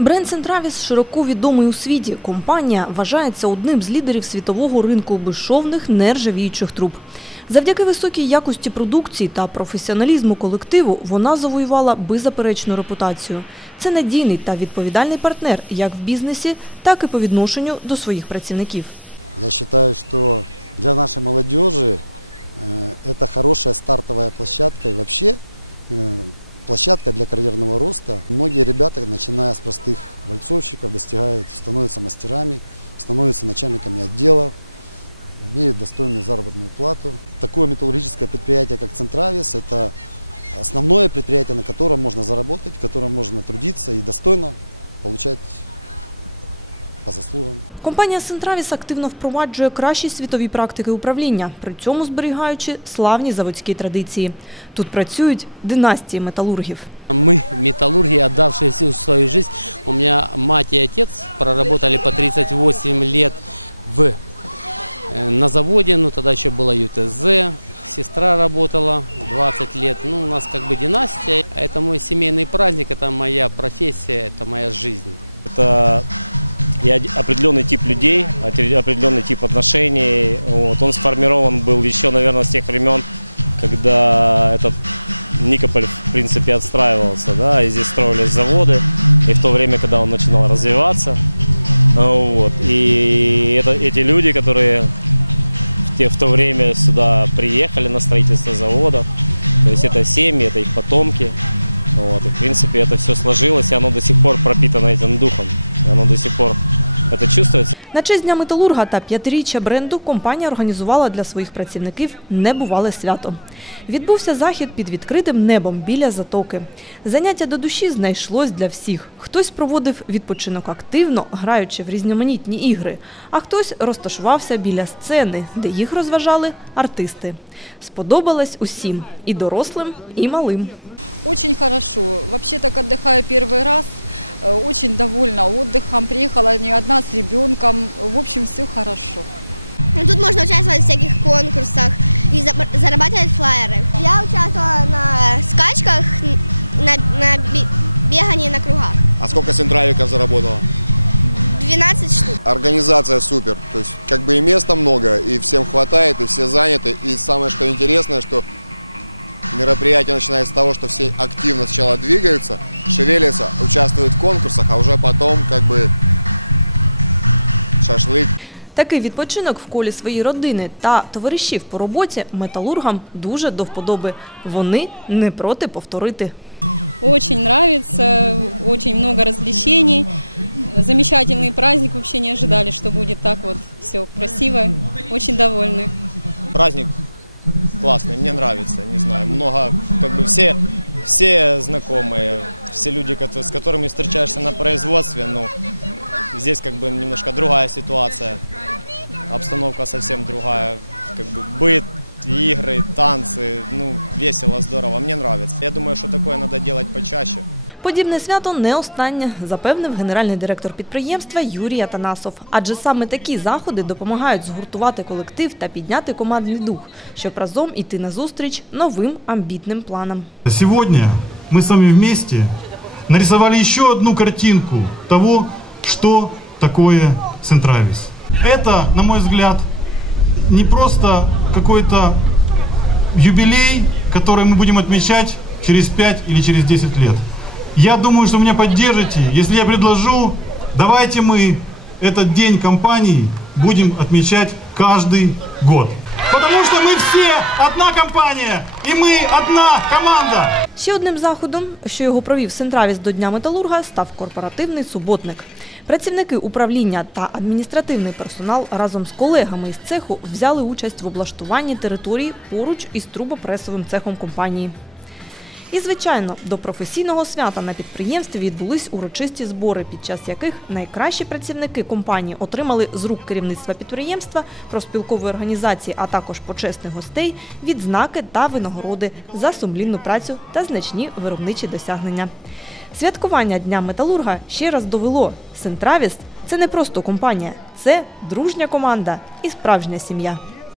Бренд Центравіс широко відомий у світі. Компанія вважається одним з лідерів світового ринку безшовних нержавіючих труб. Завдяки високій якості продукції та професіоналізму колективу вона завоювала беззаперечну репутацію. Це надійний та відповідальний партнер як в бізнесі, так і по відношенню до своїх працівників. Я считаю, что для нашей молодежи э, это хорошая стартовая площадка и вообще э, площадка для карьерного роста. Многие ребята, начиная с простых вальцовщиков, достигают, становятся мастерами, становятся начальниками отделов, имеют достойную заработную плату. Такое металлургическое предприятие, как Центравис, это основное предприятие, на котором можно заработать, в котором можно трудиться и достойно получать по заслугам. Компанія Центравіс активно впроваджує кращі світові практики управління, при цьому зберігаючи славні заводські традиції. Тут працюють династії металургів. Мы, металлурги, отдавшие всю свою жизнь, у меня мать и отец проработали по 38 лет в, э, на заводе, ну тогда еще было ЮТЗ, сестра работала 20 лет, ну у нас как бы династия, это мой семейный праздник, это моя профессия, это моя жизнь. Это и определенный тип людей, опре- определенный тип отношений. Вот. Он сформирован был еще, наверное, с тех времен, когда этот Никополь, в принципе, отстраивался, да, и здесь строились заводы, и в то время, когда он начинал развиваться. Вот. И это, эти люди, которые в, те, в то время сюда приехали на строительство заводов, то есть это семьи, это их потомки. Вот, и, в принципе, это все сложилось, и оно до сих пор пропитано этим духом. И оно до сих пор это чувствуется. На честь Дня металурга та п'ятиріччя бренду компанія організувала для своїх працівників небувале свято. Відбувся захід під відкритим небом біля затоки. Заняття до душі знайшлось для всіх. Хтось проводив відпочинок активно, граючи в різноманітні ігри, а хтось розташувався біля сцени, де їх розважали артисти. Сподобалось усім і дорослим, і малим. Очень хорошо. Вообще так отдыхаю первый раз. Э, Очень довольна отдыхом. Приехала не одна с ребенком. В общем, все хорошо. Ну, Тут можно участвовать в всяких конкурсах и зарабатывать флайеры. Я участвовала на скачках, на, на бе- бегании на кругах. А сколько центравиков заработала? 12 штук. Организация супер. То есть как бы и места много, и всем хватает, и все заняты. И самое что интересное, что мероприятие начинается с того, что все активно сначала двигаются, шевелятся, участвуют в конкурсах, а уже потом как бы шашлык, Такий відпочинок в колі своєї родини та товаришів по роботі металургам дуже до вподоби. Вони не проти повторити. Очень нравится, очень много развлечений. Замечательный праздник, вообще не ожидали, что будет так вот все красиво. Очень довольны. Праздник классный, мне нравится, не знаю, много, как бы все, все знакомые, все люди, кото- с которыми встречаешься на производстве, ну, здесь как бы немножко другая ситуация, обстановка совсем другая, как бы быт, игры, танцы, ну, весело, здорово, мне нравится. Я думаю, что такое надо делать почаще. Подібне свято не останнє, запевнив генеральний директор підприємства Юрій Атанасов. Адже саме такі заходи допомагають згуртувати колектив та підняти командний дух, щоб разом іти назустріч новим амбітним планам. Сегодня мы с вами вместе нарисовали еще одну картинку того, что такое Центравис. Это, на мой взгляд, не просто какой-то юбилей, который мы будем отмечать через 5 или через 10 лет. Я думаю, что меня поддержите, если я предложу, давайте мы этот день компании будем отмечать каждый год. Потому что мы все одна компания, и мы одна команда. Ще одним заходом, що його провів Центравіс до Дня металурга, став корпоративний суботник. Працівники управління та адміністративний персонал разом з колегами із цеху взяли участь в облаштуванні території поруч із трубопресовим цехом компанії. І, звичайно, до професійного свята на підприємстві відбулись урочисті збори, під час яких найкращі працівники компанії отримали з рук керівництва підприємства, профспілкової організації, а також почесних гостей відзнаки та винагороди за сумлінну працю та значні виробничі досягнення. Святкування Дня металурга ще раз довело – Сентравіс – це не просто компанія, це дружня команда і справжня сім'я.